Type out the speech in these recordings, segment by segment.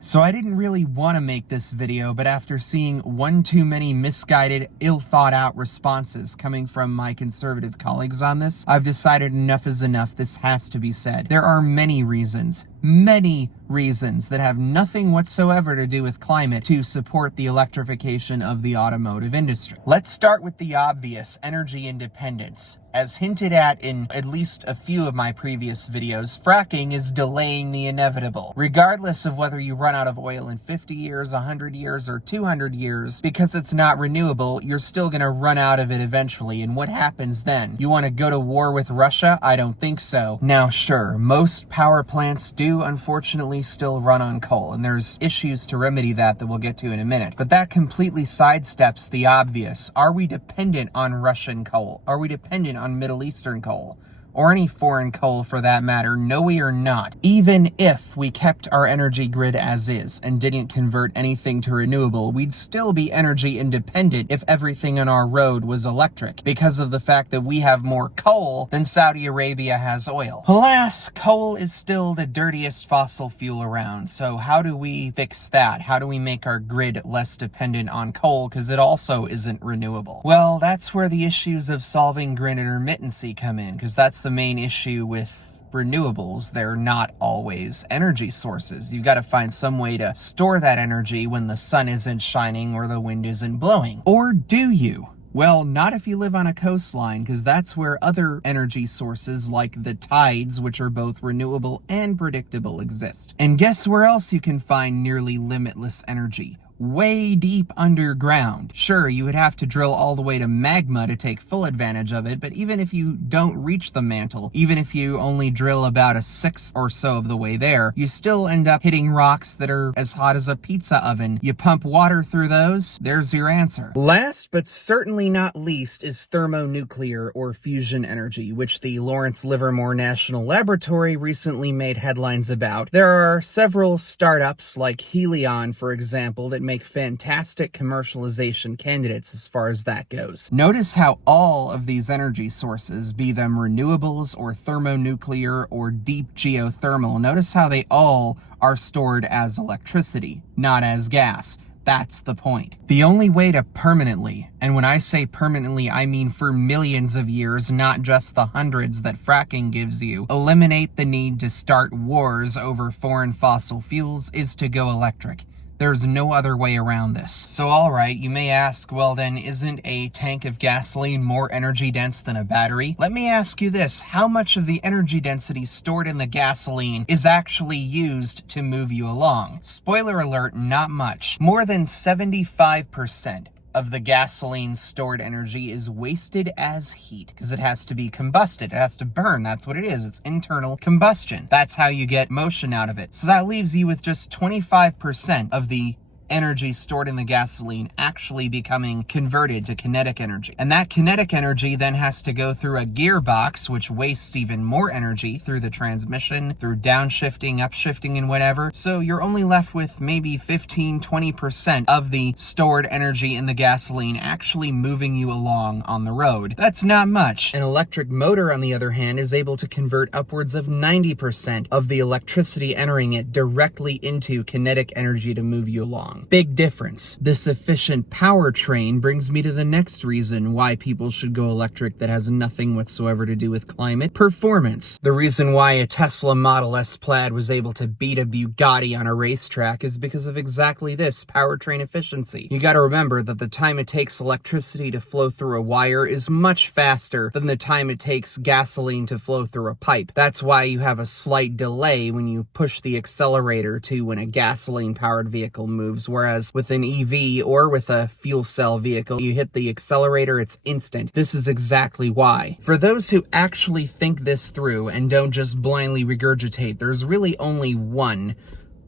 So I didn't really want to make this video, but after seeing one too many misguided, ill-thought-out responses coming from my conservative colleagues on this, I've decided enough is enough. This has to be said. There are many reasons that have nothing whatsoever to do with climate to support the electrification of the automotive industry. Let's start with the obvious, energy independence. As hinted at in at least a few of my previous videos, fracking is delaying the inevitable. Regardless of whether you run out of oil in 50 years, 100 years, or 200 years, because it's not renewable, you're still gonna run out of it eventually. And what happens then? You wanna go to war with Russia? I don't think so. Now, sure, most power plants do unfortunately still run on coal, and there's issues to remedy that we'll get to in a minute. But that completely sidesteps the obvious. Are we dependent on Russian coal? Are we dependent on Middle Eastern coal? Or any foreign coal for that matter? No, we are not. Even if we kept our energy grid as is and didn't convert anything to renewable, we'd still be energy independent if everything on our road was electric, because of the fact that we have more coal than Saudi Arabia has oil. Alas, coal is still the dirtiest fossil fuel around, so how do we fix that? How do we make our grid less dependent on coal, because it also isn't renewable? Well, that's where the issues of solving grid intermittency come in, because that's the main issue with renewables. They're not always energy sources. You've got to find some way to store that energy when the sun isn't shining or the wind isn't blowing. Or do you? Well, not if you live on a coastline, because that's where other energy sources like the tides, which are both renewable and predictable, exist. And guess where else you can find nearly limitless energy? Way deep underground. Sure, you would have to drill all the way to magma to take full advantage of it, but even if you don't reach the mantle, even if you only drill about a sixth or so of the way there, you still end up hitting rocks that are as hot as a pizza oven. You pump water through those, there's your answer. Last but certainly not least is thermonuclear or fusion energy, which the Lawrence Livermore National Laboratory recently made headlines about. There are several startups like Helion, for example, that make fantastic commercialization candidates as far as that goes. Notice how all of these energy sources, be them renewables or thermonuclear or deep geothermal, notice how they all are stored as electricity, not as gas. That's the point. The only way to permanently, and when I say permanently, I mean for millions of years, not just the hundreds that fracking gives you, eliminate the need to start wars over foreign fossil fuels is to go electric. There's no other way around this. So alright, you may ask, well then, isn't a tank of gasoline more energy dense than a battery? Let me ask you this, how much of the energy density stored in the gasoline is actually used to move you along? Spoiler alert, not much. More than 75% of the gasoline's stored energy is wasted as heat, because it has to be combusted, it has to burn. That's what it is. It's internal combustion. That's how you get motion out of it. So that leaves you with just 25% of the energy stored in the gasoline actually becoming converted to kinetic energy. And that kinetic energy then has to go through a gearbox, which wastes even more energy through the transmission, through downshifting, upshifting, and whatever. So you're only left with maybe 15-20% of the stored energy in the gasoline actually moving you along on the road. That's not much. An electric motor, on the other hand, is able to convert upwards of 90% of the electricity entering it directly into kinetic energy to move you along. Big difference. This efficient powertrain brings me to the next reason why people should go electric that has nothing whatsoever to do with climate: performance. The reason why a Tesla Model S Plaid was able to beat a Bugatti on a racetrack is because of exactly this, powertrain efficiency. You gotta remember that the time it takes electricity to flow through a wire is much faster than the time it takes gasoline to flow through a pipe. That's why you have a slight delay when you push the accelerator to when a gasoline-powered vehicle moves, whereas with an EV or with a fuel cell vehicle, you hit the accelerator, it's instant. This is exactly why. For those who actually think this through and don't just blindly regurgitate, there's really only one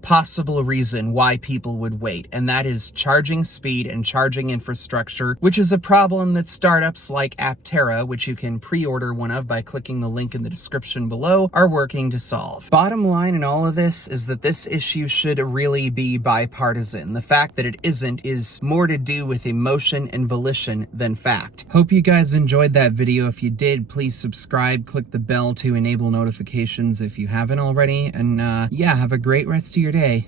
possible reason why people would wait, and that is charging speed and charging infrastructure, which is a problem that startups like Aptera, which you can pre-order one of by clicking the link in the description below, are working to solve. Bottom line in all of this is that this issue should really be bipartisan. The fact that it isn't is more to do with emotion and volition than fact. Hope you guys enjoyed that video. If you did, please subscribe, click the bell to enable notifications if you haven't already, and yeah, have a great rest of your day.